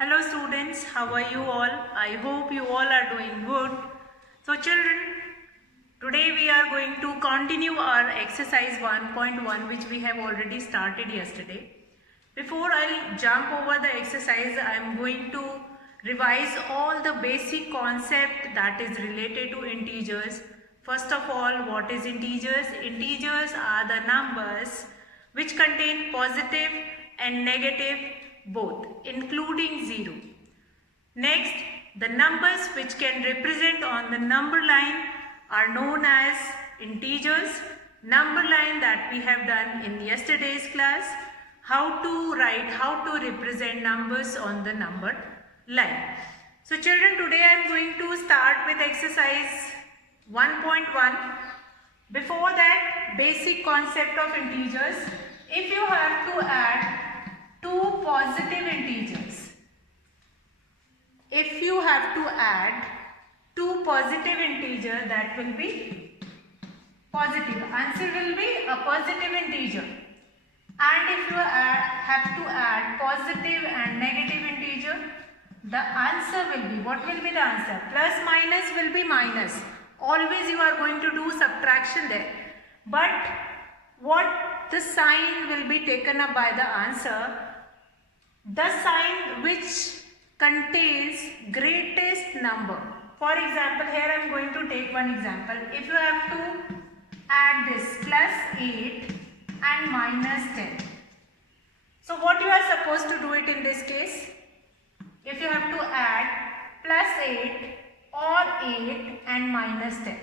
Hello students, how are you all? I hope you all are doing good. So children, today we are going to continue our exercise 1.1 which we have already started yesterday. Before I'll jump over the exercise, I am going to revise all the basic concept that is related to integers. First of all, what is integers? Integers are the numbers which contain positive and negative both, including 0. Next, the numbers which can represent on the number line are known as integers. Number line that we have done in yesterday's class, how to represent numbers on the number line. So children, today I am going to start with exercise 1.1. Before that, basic concept of integers. If you have to add two positive integers, if you have to add two positive integers, that will be positive. Answer will be a positive integer. And if you have to add positive and negative integer, the answer will be, what will be the answer? Plus minus will be minus. Always you are going to do subtraction there. But what the sign will be taken up by the answer? The sign which contains greatest number. For example, here I am going to take one example. If you have to add this plus 8 and minus 10. So what you are supposed to do it in this case? If you have to add plus 8 or 8 and minus 10.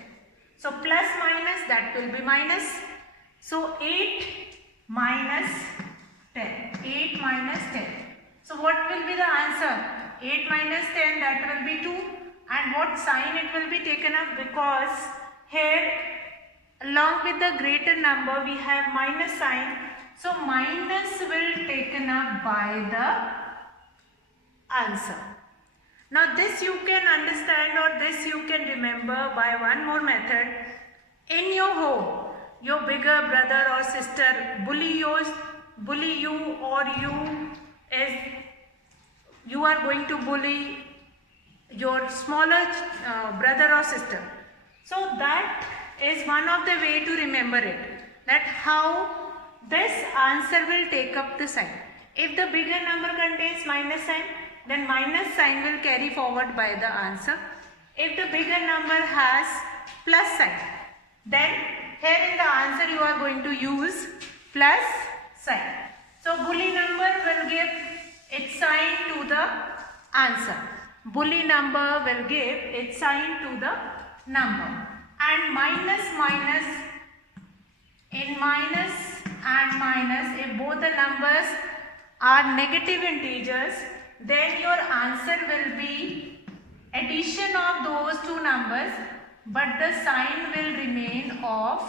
So plus minus, that will be minus. So 8 minus 10. 8 minus 10. So what will be the answer? 8 minus 10, that will be 2. And what sign it will be taken up? Because here along with the greater number we have minus sign. So minus will taken up by the answer. Now this you can understand or this you can remember by one more method. In your home, your bigger brother or sister bully you, or you are going to bully your smaller brother or sister. So that is one of the way to remember it, that how this answer will take up the sign. If the bigger number contains minus sign, then minus sign will carry forward by the answer. If the bigger number has plus sign, then here in the answer you are going to use plus sign. So bully number will give its sign to the answer. Bully number will give its sign to the number. And minus, in minus and minus, if both the numbers are negative integers, then your answer will be addition of those two numbers, but the sign will remain of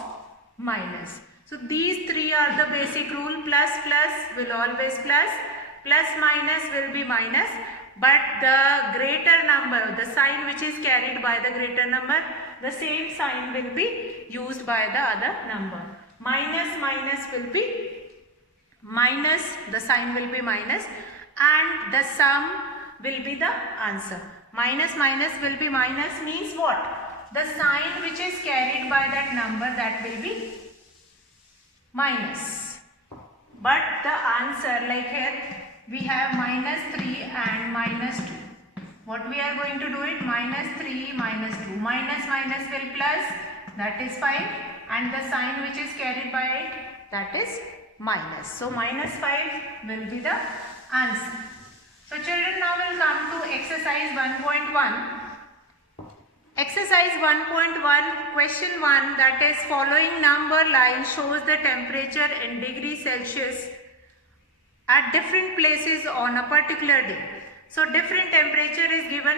minus. So these three are the basic rule. Plus will always plus minus will be minus, but the greater number, the sign which is carried by the greater number, the same sign will be used by the other number. Minus will be minus, the sign will be minus, and the sum will be the answer. Minus will be minus means what? The sign which is carried by that number, that will be minus. But the answer, like here we have minus 3 and minus 2. What we are going to do it? Minus 3 minus 2. Minus will plus, that is 5, and the sign which is carried by it, that is minus. So minus 5 will be the answer. So children, now we'll come to exercise 1.1. Exercise 1.1, question 1, that is following number line shows the temperature in degrees Celsius at different places on a particular day. So different temperature is given.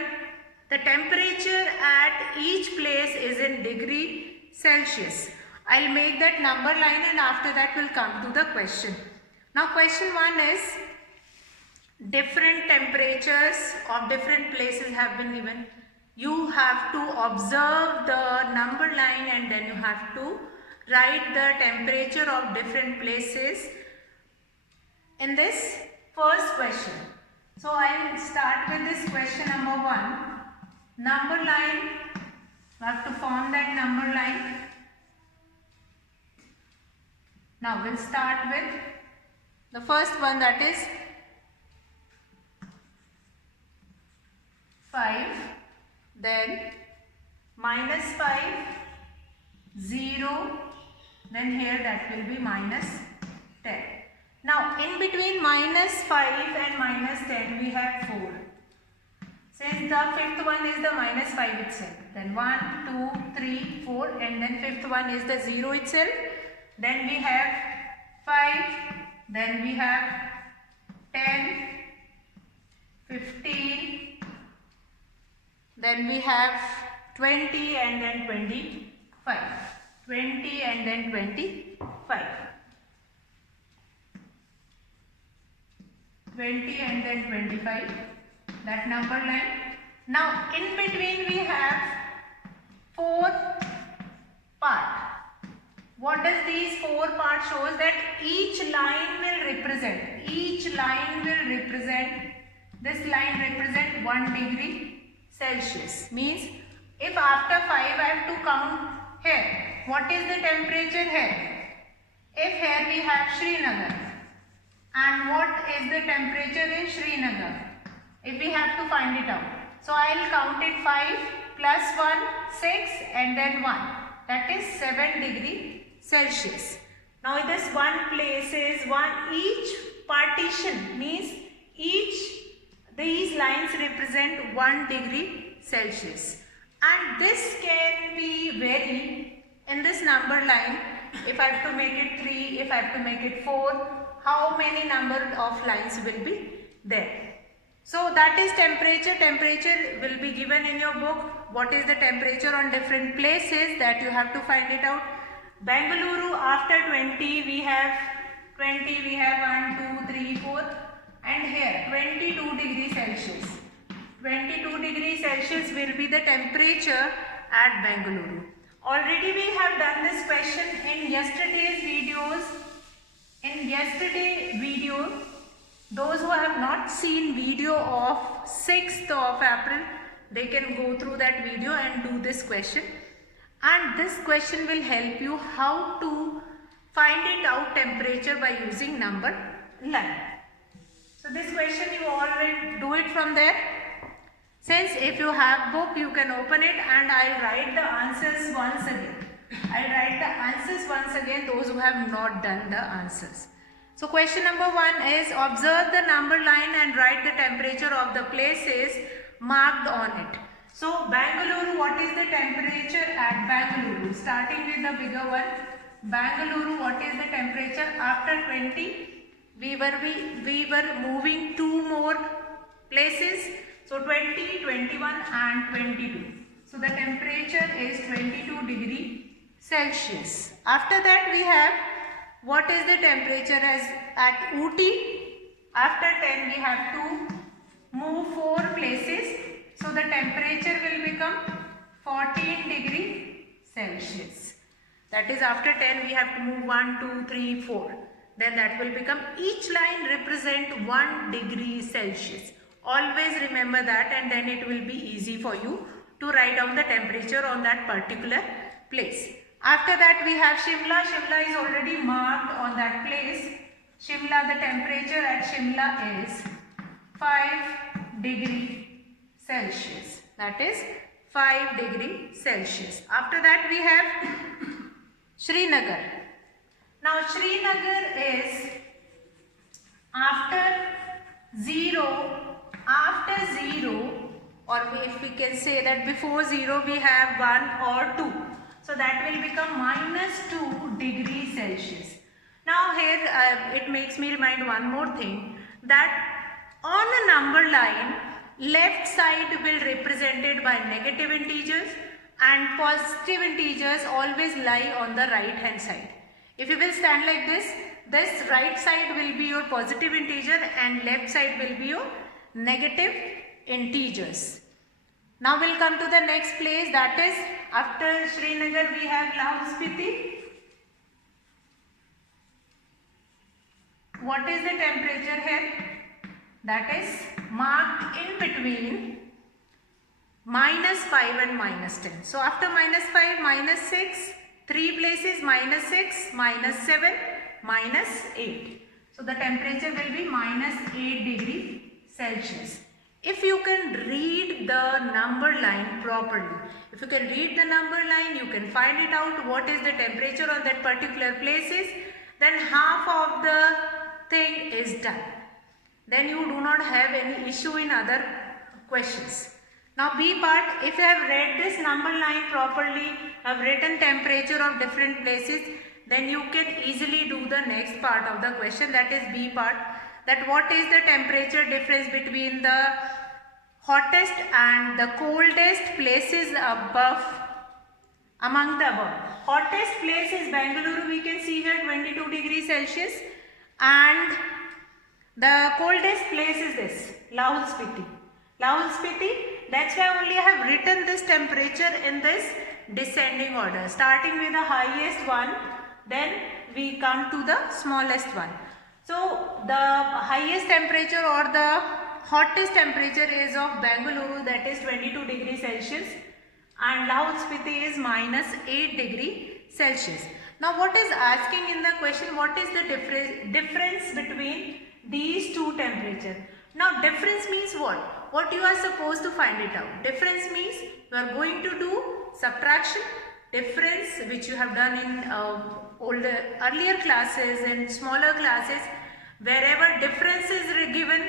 The temperature at each place is in degree Celsius. I'll make that number line and after that we'll come to the question. Now question 1 is different temperatures of different places have been given. You have to observe the number line and then you have to write the temperature of different places in this first question. So I will start with this question number 1. Number line, we have to form that number line. Now we'll start with the first one, that is 5, then -5, 0, then here that will be -10. Now in between -5 and -10 we have 4. Since the fifth one is the -5 itself, then 1, 2, 3, 4, and then fifth one is the 0 itself. Then we have 5, then we have 10, 15, then we have 20, and then 25. 20 and then 25. 20 and then 25, that number line. Now in between we have 4 part. What does these 4 parts shows? That each line will represent, this line represent 1 degree Celsius. Means if after 5 I have to count here, what is the temperature here? If here we have Srinagar, and what is the temperature in Srinagar? If we have to find it out. So I will count it 5 plus 1, 6, and then 1. That is 7 degree Celsius. Now this one place is each partition, means these lines represent 1 degree Celsius. And this can be vary in this number line. If I have to make it 3, if I have to make it 4, how many number of lines will be there. So that is temperature. Temperature will be given in your book. What is the temperature on different places, that you have to find it out. Bengaluru, after 20 we have 1, 2, 3, 4, and here 22 degrees Celsius. 22 degrees Celsius will be the temperature at Bengaluru. Already we have done this question in yesterday's videos. In yesterday's video, those who have not seen video of 6th of April, they can go through that video and do this question. And this question will help you how to find it out temperature by using number line. So this question you already do it from there. Since if you have book, you can open it, and I will write the answers once again. I will write the answers once again, those who have not done the answers. So question number 1 is, observe the number line and write the temperature of the places marked on it. So Bengaluru, what is the temperature at Bengaluru? Starting with the bigger one. Bengaluru, what is the temperature after 20? We were moving 2 more places. So 20, 21 and 22. So the temperature is 22 degree Celsius. After that we have, what is the temperature as at Ooty? After 10 we have to move 4 places. So the temperature will become 14 degree Celsius. That is after 10 we have to move 1, 2, 3, 4. Then that will become, each line represent 1 degree Celsius. Always remember that, and then it will be easy for you to write down the temperature on that particular place. After that we have Shimla. Shimla is already marked on that place. Shimla, the temperature at Shimla is 5 degree Celsius. That is 5 degree Celsius. After that we have Srinagar. Now Srinagar is after 0, or if we can say that before 0 we have 1 or 2. So that will become -2 degrees Celsius. Now here it makes me remind one more thing, that on a number line, left side will represented by negative integers and positive integers always lie on the right hand side. If you will stand like this right side will be your positive integer and left side will be your negative integers. Now we'll come to the next place, that is after Srinagar we have Lahaul Spiti. What is the temperature here? that is marked in between -5 and -10. So after -5, -6, 3 places, -6, -7, -8. So the temperature will be -8 degree Celsius. If you can read the number line properly, if you can read the number line, you can find it out what is the temperature on that particular places, then half of the thing is done. Then you do not have any issue in other questions. Now B part, if you have read this number line properly, have written temperature of different places, then you can easily do the next part of the question, that is B part, that what is the temperature difference between the hottest and the coldest places above, among the above. Hottest place is Bengaluru, we can see here 22 degrees Celsius, and the coldest place is this, Lahul Spiti. Lahul Spiti, that's why only I have written this temperature in this descending order, starting with the highest one, then we come to the smallest one. So the highest temperature or the hottest temperature is of Bengaluru, that is 22 degrees Celsius, and Lahul Spiti is -8 degree Celsius. Now what is asking in the question, what is the difference between these two temperatures? Now difference means what? What you are supposed to find it out. Difference means you are going to do subtraction. Difference, which you have done in earlier classes and smaller classes, wherever difference is given,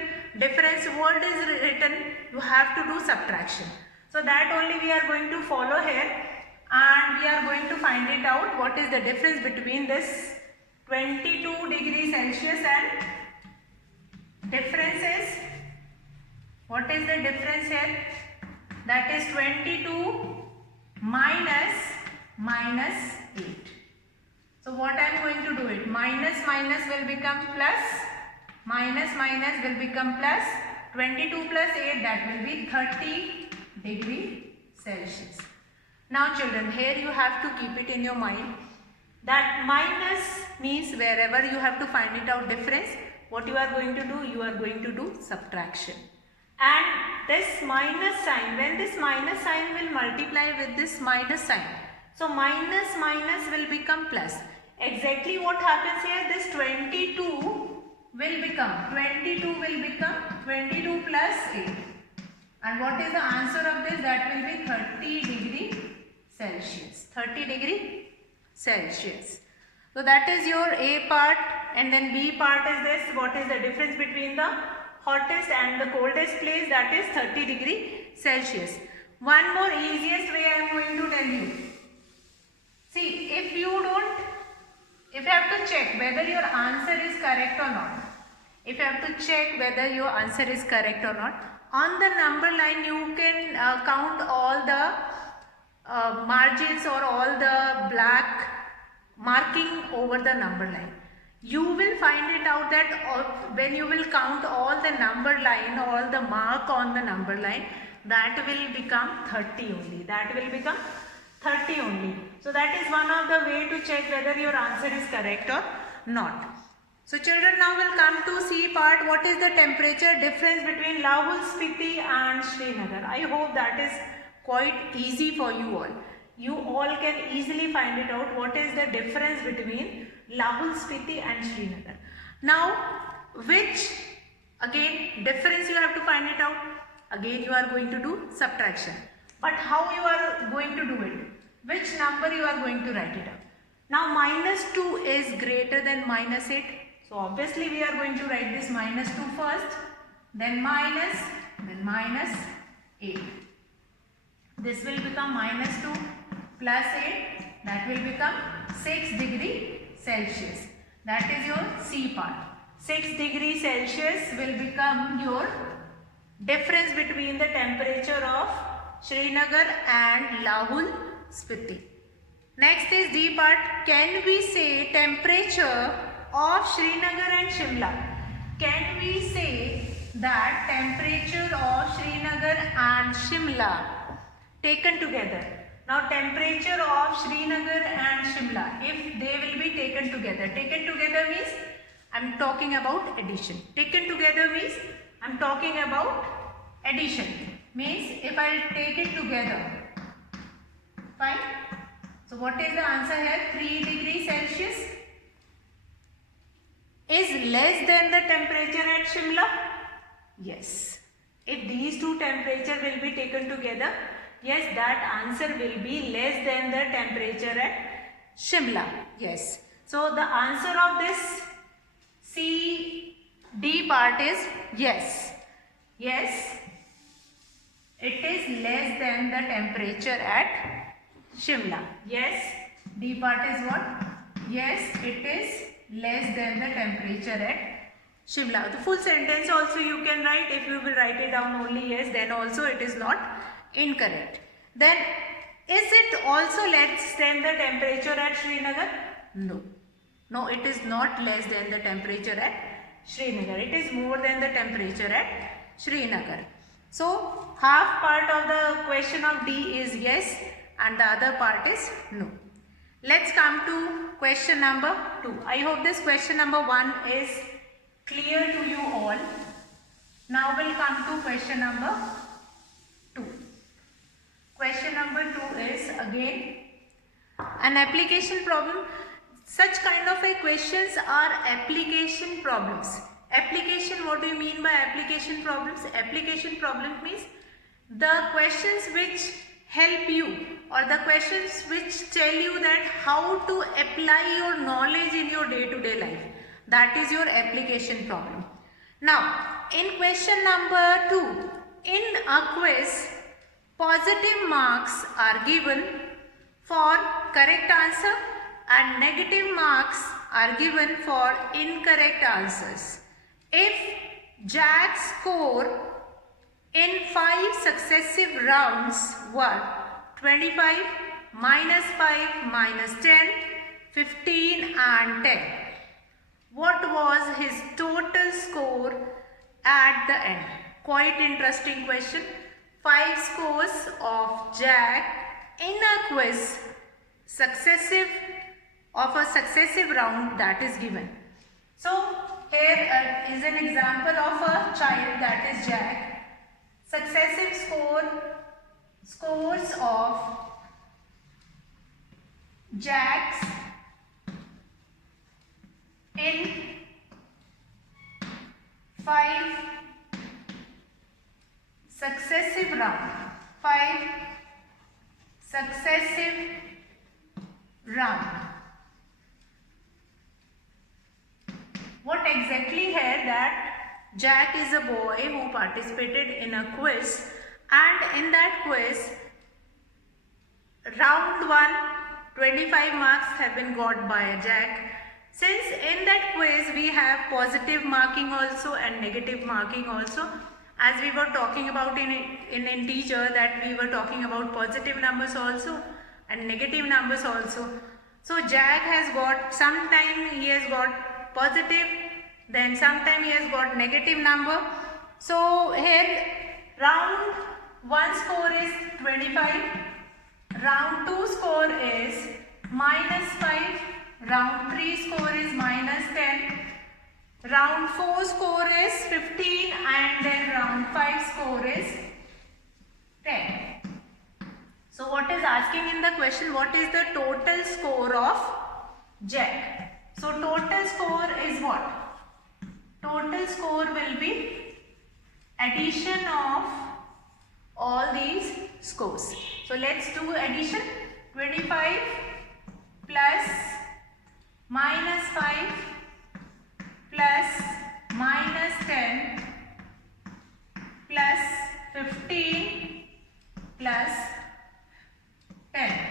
difference word is written, you have to do subtraction. So that only we are going to follow here, and we are going to find it out what is the difference between this 22 degrees Celsius and difference is, what is the difference here? That is 22 minus -8. So what I am going to do it, minus will become plus, minus will become plus, 22 plus 8, that will be 30 degree Celsius. Now children, here you have to keep it in your mind that minus means wherever you have to find it out difference, what you are going to do, you are going to do subtraction. And this minus sign, when this minus sign will multiply with this minus sign, so minus will become plus. Exactly what happens here, this 22 will become 22 plus 8. And what is the answer of this? That will be 30 degree Celsius. 30 degree Celsius. So that is your A part, and then B part is this. What is the difference between the hottest and the coldest place? That is 30 degree Celsius. One more easiest way I am going to tell you. See, if you have to check whether your answer is correct or not. If you have to check whether your answer is correct or not, on the number line you can count all the margins or all the black marking over the number line. You will find it out that when you will count all the number line, all the mark on the number line, that will become 30 only. That will become 30 only. So that is one of the way to check whether your answer is correct or not. So children, now will come to C part. What is the temperature difference between Lahul Spiti and Srinagar? I hope that is quite easy for you all. You all can easily find it out what is the difference between Lahul Spiti and Srinagar. Now, which again difference you have to find it out? Again you are going to do subtraction. But how you are going to do it? Which number you are going to write it out? Now -2 is greater than -8. So obviously we are going to write this -2 first, then -8. This will become -2 plus 8, that will become 6 degree Celsius. That is your C part. 6 degree Celsius will become your difference between the temperature of Srinagar and Lahul Spiti. Next is D part. Can we say temperature of Srinagar and Shimla? Can we say that temperature of Srinagar and Shimla taken together? Now temperature of Srinagar and Shimla, if they will be taken together means I am talking about addition. Taken together means I'm talking about addition. Means if I take it together. Fine. So what is the answer here? 3 degrees Celsius is less than the temperature at Shimla. Yes. If these two temperature will be taken together, yes, that answer will be less than the temperature at Shimla. Yes. So the answer of this C, D part is yes. Yes. It is less than the temperature at Shimla. Yes. D part is what? Yes, it is less than the temperature at Shimla. The full sentence also you can write. If you will write it down only yes, then also it is not incorrect. Then is it also less than the temperature at Srinagar? No. No, it is not less than the temperature at Srinagar. It is more than the temperature at Srinagar. So half part of the question of D is yes and the other part is no. Let's come to question number 2. I hope this question number 1 is clear to you all. Now we'll come to question number 2. Question number 2 is again an application problem. Such kind of questions are application problems. Application, what do you mean by application problems? Application problems means the questions which help you or the questions which tell you that how to apply your knowledge in your day-to-day life. That is your application problem. Now, in question number 2, in a quiz, positive marks are given for correct answer and negative marks are given for incorrect answers. If Jack's score in 5 successive rounds were 25, minus 5, minus 10, 15 and 10, what was his total score at the end? Quite interesting question. 5 scores of Jack in a quiz of a successive round that is given. So here is an example of a child that is Jack. Successive scores of Jacks in 5 successive rounds. 5 successive rounds. What exactly here that Jack is a boy who participated in a quiz, and in that quiz round 1 25 marks have been got by Jack. Since in that quiz we have positive marking also and negative marking also, as we were talking about in integer, that we were talking about positive numbers also and negative numbers also. So Jack has got, sometime he has got positive, then sometime he has got negative number. So here round 1 score is 25, round 2 score is minus 5, round 3 score is minus 10, round 4 score is 15 and then round 5 score is 10. So what is asking in the question, what is the total score of Jack? So total score is what? Total score will be addition of all these scores. So let's do addition. 25 plus minus 5 plus minus 10 plus 15 plus 10.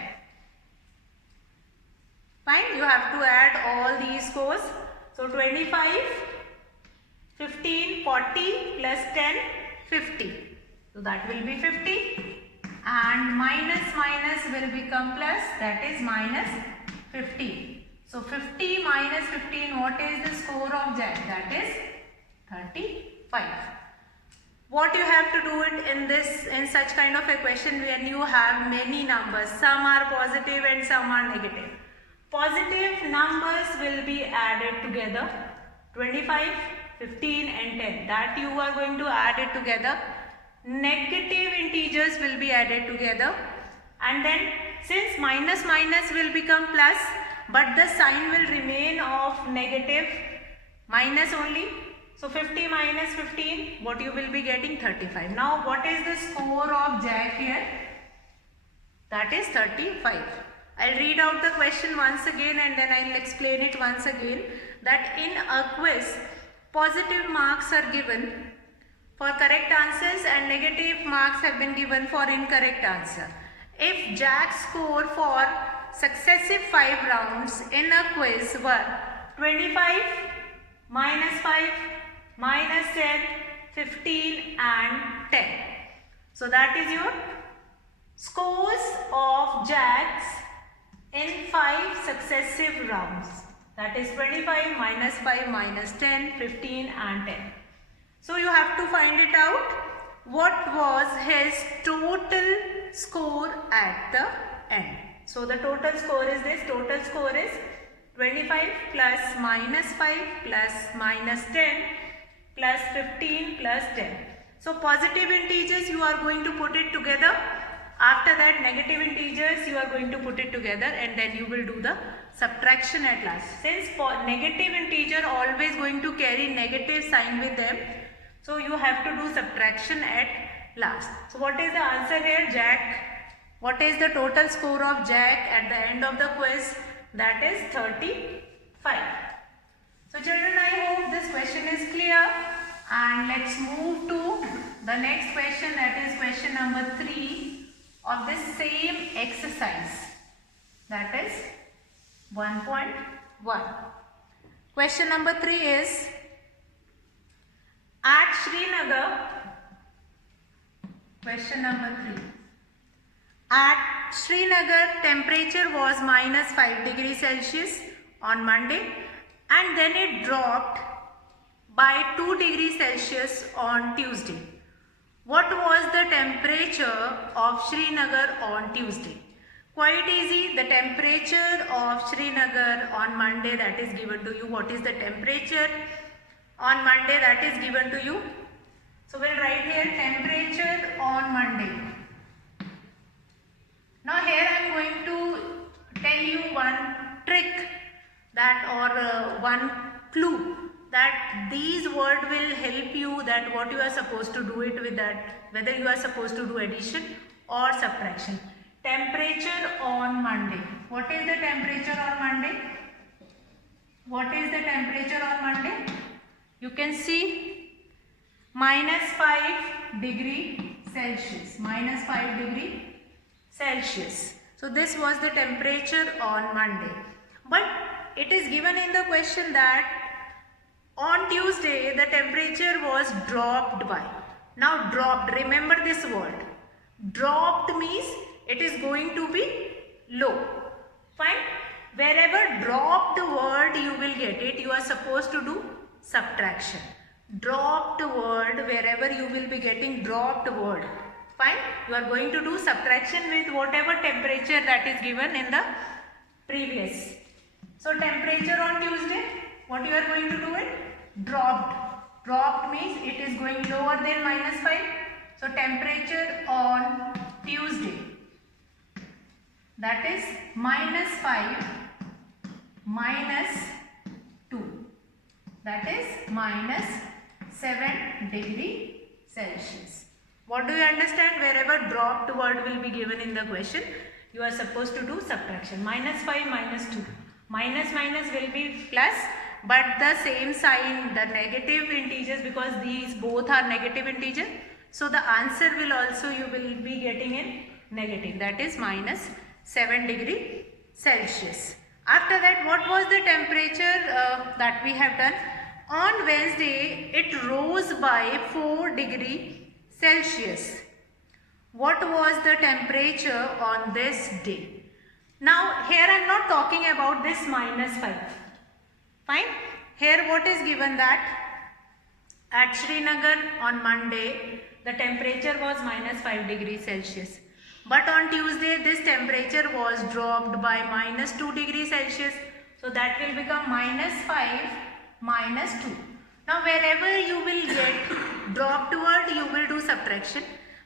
Fine, you have to add all these scores. So 25, 15, 40 plus 10, 50. So that will be 50 and minus will become plus, that is minus 15. So 50 minus 15, what is the score of Jack? That is 35. What you have to do it in such kind of a question when you have many numbers, some are positive and some are negative. Positive numbers will be added together. 25, 15 and 10, that you are going to add it together. Negative integers will be added together, and then since minus minus will become plus, but the sign will remain of negative, minus only. So 50 minus 15, what you will be getting? 35. Now what is the score of Jack here? That is 35. I'll read out the question once again and then I'll explain it once again. That in a quiz, positive marks are given for correct answers and negative marks have been given for incorrect answer. If Jack's score for successive 5 rounds in a quiz were 25, minus 5, minus 10, 15 and 10. So that is your scores of Jack's in 5 successive rounds. That is 25, minus 5, minus 10, 15 and 10. So you have to find it out. What was his total score at the end? So the total score is this. Total score is 25 plus minus 5 plus minus 10 plus 15 plus 10. So positive integers you are going to put it together. After that negative integers you are going to put it together and then you will do the subtraction at last. Since for negative integer always going to carry negative sign with them, so you have to do subtraction at last. So what is the answer here? Jack. What is the total score of Jack at the end of the quiz? That is 35. So children, I hope this question is clear, and let's move to the next question, that is question number 3 of this same exercise, that is 1.1. Question number 3 is, at Srinagar, question number 3. At Srinagar, temperature was minus 5 degrees Celsius on Monday and then it dropped by 2 degrees Celsius on Tuesday. What was the temperature of Srinagar on Tuesday? Quite easy. The temperature of Srinagar on Monday, that is given to you. What is the temperature on Monday that is given to you? So we'll write here temperature on Monday. Now here I am going to tell you one trick that or one clue that these words will help you, that what you are supposed to do it with that, whether you are supposed to do addition or subtraction. Temperature on Monday. What is the temperature on Monday? What is the temperature on Monday? You can see minus 5 degree Celsius. Minus 5 degree Celsius. So this was the temperature on Monday. But it is given in the question that on Tuesday the temperature was dropped by. Now dropped, remember this word. Dropped means it is going to be low. Fine. Wherever dropped word you will get it, you are supposed to do subtraction. Dropped word, wherever you will be getting dropped word. Fine. You are going to do subtraction with whatever temperature that is given in the previous. So temperature on Tuesday, what you are going to do it? Dropped. Dropped means it is going lower than minus 5. So temperature on Tuesday, that is minus 5 minus 2. That is minus 7 degree Celsius. What do you understand? Wherever dropped word will be given in the question, you are supposed to do subtraction. Minus 5 minus 2. Minus minus will be plus, but the same sign, the negative integers, because these both are negative integer. So the answer will also you will be getting in negative. That is minus 7 degree Celsius. After that, what was the temperature that we have done? On Wednesday, it rose by 4 degree Celsius. What was the temperature on this day? Now, here I am not talking about this minus 5. Fine. Here what is given that at Srinagar on Monday, the temperature was minus 5 degrees Celsius. But on Tuesday, this temperature was dropped by minus 2 degrees Celsius. So that will become minus 5 minus 2. Now wherever you will get dropped word, you will do subtraction.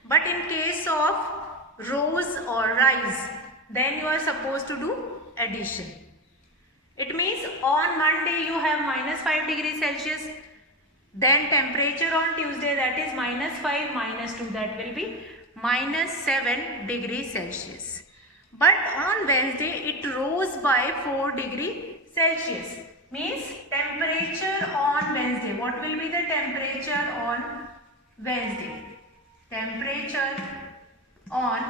But in case of rose or rise, then you are supposed to do addition. It means on Monday you have minus 5 degrees Celsius. Then temperature on Tuesday, that is minus 5 minus 2, that will be minus 7 degrees Celsius. But on Wednesday it rose by 4 degrees Celsius. Means temperature on Wednesday. What will be the temperature on Wednesday? Temperature on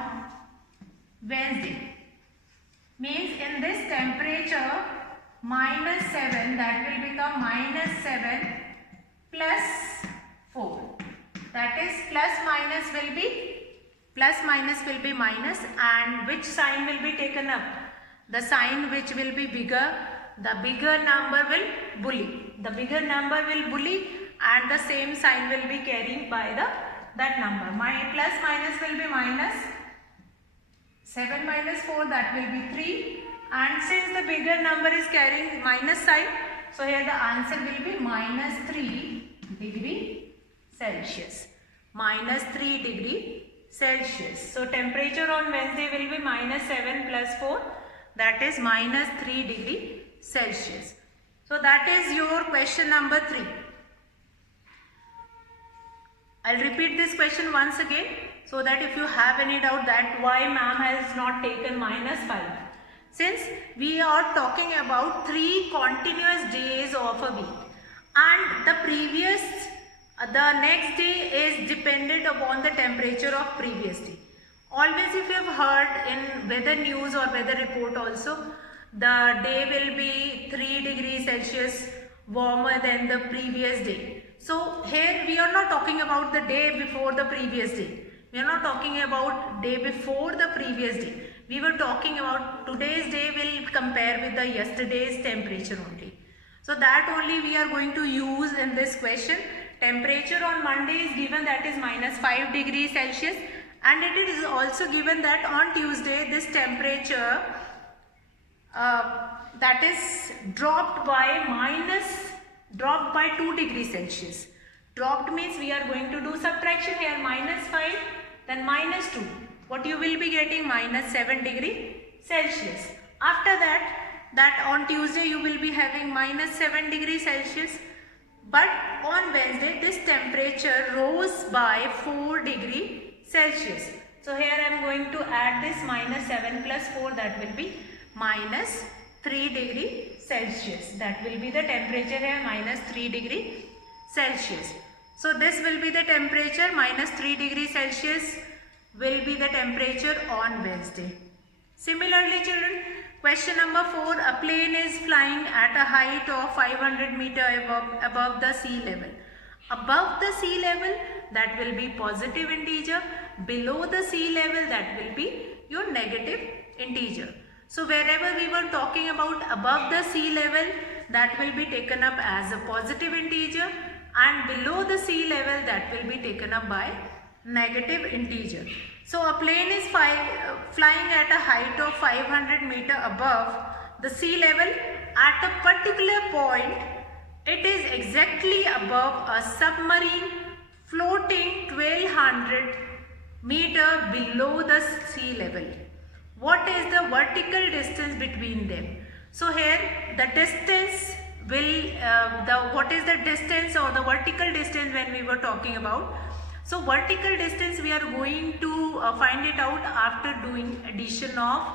Wednesday. Means in this temperature minus 7, that will become minus 7 plus 4. That is plus minus will be minus, and which sign will be taken up? The sign which will be bigger, the bigger number will bully. The bigger number will bully, and the same sign will be carried by that number. My plus minus will be minus. 7 minus 4, that will be 3. And since the bigger number is carrying minus sign, so here the answer will be minus 3 degree Celsius. Minus 3 degree Celsius. So temperature on Wednesday will be minus 7 plus 4, that is minus 3 degree Celsius. So that is your question number 3. I'll repeat this question once again, so that if you have any doubt that why ma'am has not taken minus 5. Since we are talking about 3 continuous days of a week, and the next day is dependent upon the temperature of previous day. Always if you have heard in weather news or weather report also, the day will be 3 degrees Celsius warmer than the previous day. So here we are not talking about the day before the previous day. We are not talking about day before the previous day. We were talking about today's day will compare with the yesterday's temperature only. So that only we are going to use in this question. Temperature on Monday is given, that is minus 5 degrees Celsius, and it is also given that on Tuesday this temperature that is dropped by 2 degrees Celsius. Dropped means we are going to do subtraction here, minus 5 then minus 2. What you will be getting? Minus 7 degree Celsius. After that on Tuesday you will be having minus 7 degrees Celsius. But on Wednesday this temperature rose by 4 degree Celsius. So here I am going to add this minus 7 plus 4, that will be minus 3 degree Celsius. That will be the temperature here, minus 3 degree Celsius. So this will be the temperature, minus 3 degree Celsius will be the temperature on Wednesday. Similarly children, question number 4, a plane is flying at a height of 500 meters above the sea level. Above the sea level, that will be positive integer. Below the sea level, that will be your negative integer. So wherever we were talking about above the sea level, that will be taken up as a positive integer, and below the sea level, that will be taken up by negative integer. So a plane is flying at a height of 500 meters above the sea level. At a particular point, it is exactly above a submarine floating 1200 meters below the sea level. What is the vertical distance between them? So here the distance will, what is the distance or the vertical distance when we were talking about? So vertical distance we are going to find it out after doing addition of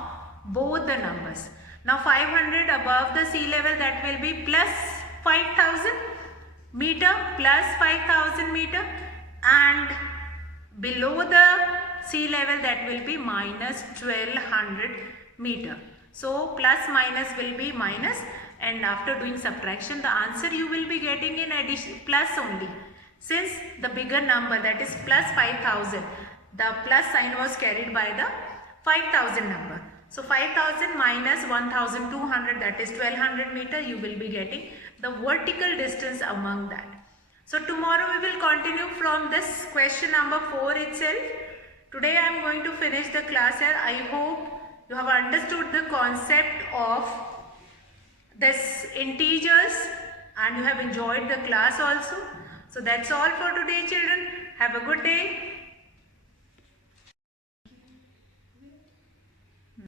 both the numbers. Now 500 above the sea level, that will be plus 5000 meter plus 5000 meter, and below the sea level, that will be minus 1200 meter. So plus minus will be minus, and after doing subtraction the answer you will be getting in addition plus only. Since the bigger number, that is plus 5000, the plus sign was carried by the 5000 number. So 5000 minus 1200, that is 1200 meter, you will be getting the vertical distance among that. So tomorrow we will continue from this question number 4 itself. Today I am going to finish the class here. I hope you have understood the concept of this integers and you have enjoyed the class also. So that's all for today, children. Have a good day.